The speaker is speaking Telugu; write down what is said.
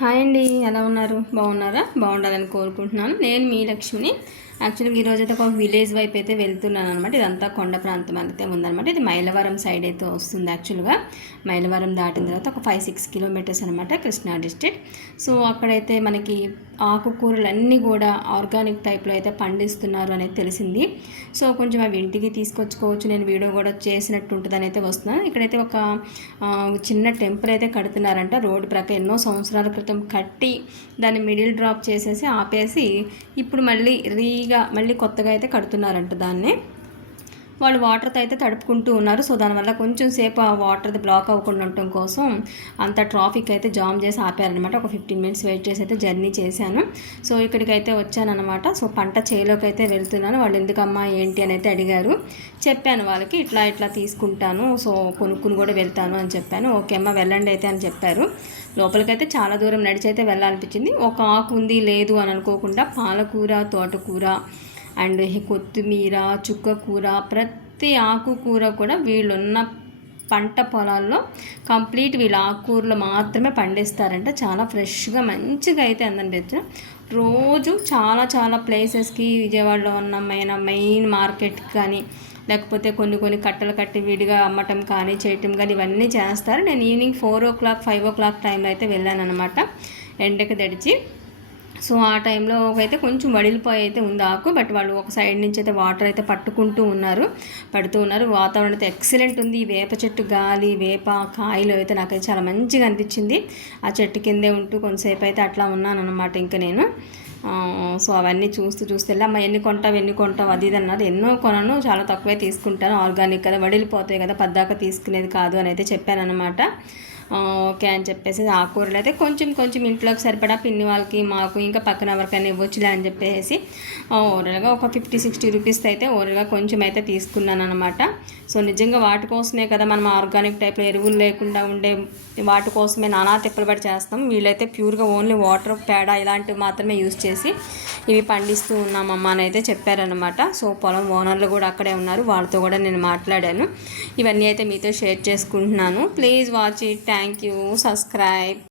హాయ్ అండి, ఎలా ఉన్నారు? బాగున్నారా? బాగుండాలని కోరుకుంటున్నాను. నేను మీ లక్ష్మిని. యాక్చువల్గా ఈరోజు అయితే ఒక విలేజ్ వైపు అయితే వెళ్తున్నాను అనమాట. ఇదంతా కొండ ప్రాంతం అయితే ఉందన్నమాట. ఇది మైలవరం సైడ్ అయితే వస్తుంది. యాక్చువల్గా మైలవరం దాటిన తర్వాత ఒక 5-6 కిలోమీటర్స్ అనమాట, కృష్ణా డిస్ట్రిక్ట్. సో అక్కడైతే మనకి ఆకుకూరలన్నీ కూడా ఆర్గానిక్ టైప్లో అయితే పండిస్తున్నారు అనేది తెలిసింది. సో కొంచెం అవి ఇంటికి తీసుకొచ్చుకోవచ్చు, నేను వీడియో కూడా చేసినట్టు ఉంటుందని అయితే వస్తున్నాను. ఇక్కడైతే ఒక చిన్న టెంపుల్ అయితే కడుతున్నారంట. రోడ్డు ప్రక్క ఎన్నో సంవత్సరాల క్రితం కట్టి దాన్ని మిడిల్ డ్రాప్ చేసేసి ఆపేసి ఇప్పుడు మళ్ళీ కొత్తగా అయితే కడుతున్నారంట దాన్ని. వాళ్ళు వాటర్తో అయితే తడుపుకుంటూ ఉన్నారు. సో దానివల్ల కొంచెం సేపు ఆ వాటర్ది బ్లాక్ అవ్వకుండా ఉండటం కోసం అంత ట్రాఫిక్ అయితే జామ్ చేసి ఆపారనమాట. ఒక 15 మినిట్స్ వెయిట్ చేసి అయితే జర్నీ చేశాను. సో ఇక్కడికి అయితే వచ్చానమాట. సో పంట చేలోకి అయితే వెళ్తున్నాను. వాళ్ళు ఎందుకమ్మా ఏంటి అని అయితే అడిగారు. చెప్పాను వాళ్ళకి, ఇట్లా తీసుకుంటాను, సో కొనుక్కుని కూడా వెళ్తాను అని చెప్పాను. ఓకే అమ్మ వెళ్ళండి అయితే అని చెప్పారు. లోపలికైతే చాలా దూరం నడిచి అయితే వెళ్ళాలనిపించింది. ఒక ఆకు ఉంది లేదు అని అనుకోకుండా పాలకూర, తోటకూర అండ్ కొత్తిమీర, చుక్కకూర, ప్రతి ఆకుకూర కూడా వీళ్ళున్న పంట పొలాల్లో కంప్లీట్ వీళ్ళు ఆకుకూరలు మాత్రమే పండిస్తారంట. చాలా ఫ్రెష్గా మంచిగా అయితే అందండి. రోజు చాలా ప్లేసెస్కి విజయవాడలో ఉన్న మెయిన్ మార్కెట్కి కానీ లేకపోతే కొన్ని కట్టలు కట్టి విడిగా అమ్మటం కానీ చేయటం కానీ ఇవన్నీ చేస్తారు. నేను ఈవినింగ్ 4-5 టైంలో అయితే వెళ్ళాను అనమాట, ఎండకి తడిచి. సో ఆ టైంలో అయితే కొంచెం వడిలిపోయి అయితే ఉంది ఆకు, బట్ వాళ్ళు ఒక సైడ్ నుంచి అయితే వాటర్ అయితే పడుతూ ఉన్నారు. వాతావరణం అయితే ఎక్సలెంట్ ఉంది. వేప చెట్టు గాలి, వేప కాయలు అయితే నాకైతే చాలా మంచిగా అనిపించింది. ఆ చెట్టు కిందే ఉంటూ కొంతసేపు అయితే అట్లా ఉన్నాను అనమాట. ఇంకా నేను సో అవన్నీ చూస్తూ వెళ్ళి అమ్మ ఎన్ని కొంటావు అది ఇది అన్నారు. ఎన్నో కొనను, చాలా తక్కువే తీసుకుంటాను, ఆర్గానిక్ కదా, వడిలిపోతాయి కదా, పద్దాక తీసుకునేది కాదు అని అయితే చెప్పాను అనమాట. ఓకే అని చెప్పేసి ఆకుకూరలు అయితే కొంచెం ఇంట్లోకి సరిపడా పిన్ని వాళ్ళకి, మాకు, ఇంకా పక్కన ఎవరికైనా ఇవ్వచ్చులే అని చెప్పేసి ఓవరాల్గా ఒక 50-60 రూపీస్ అయితే ఓవరాల్గా కొంచెం అయితే తీసుకున్నాను అనమాట. సో నిజంగా వాటి కోసమే కదా మనం ఆర్గానిక్ టైప్లో ఎరువులు లేకుండా ఉండే వాటి కోసమే నానా తిప్పలు పడి చేస్తాం. వీళ్ళైతే ప్యూర్గా ఓన్లీ వాటర్, పేడ ఇలాంటివి మాత్రమే యూజ్ చేసి ఇవి పండిస్తూ ఉన్నామమ్మ అని అయితే చెప్పారనమాట. సో పొలం ఓనర్లు కూడా అక్కడే ఉన్నారు, వాళ్ళతో కూడా నేను మాట్లాడాను. ఇవన్నీ అయితే మీతో షేర్ చేసుకుంటున్నాను. Please watch it. Thank you. Subscribe.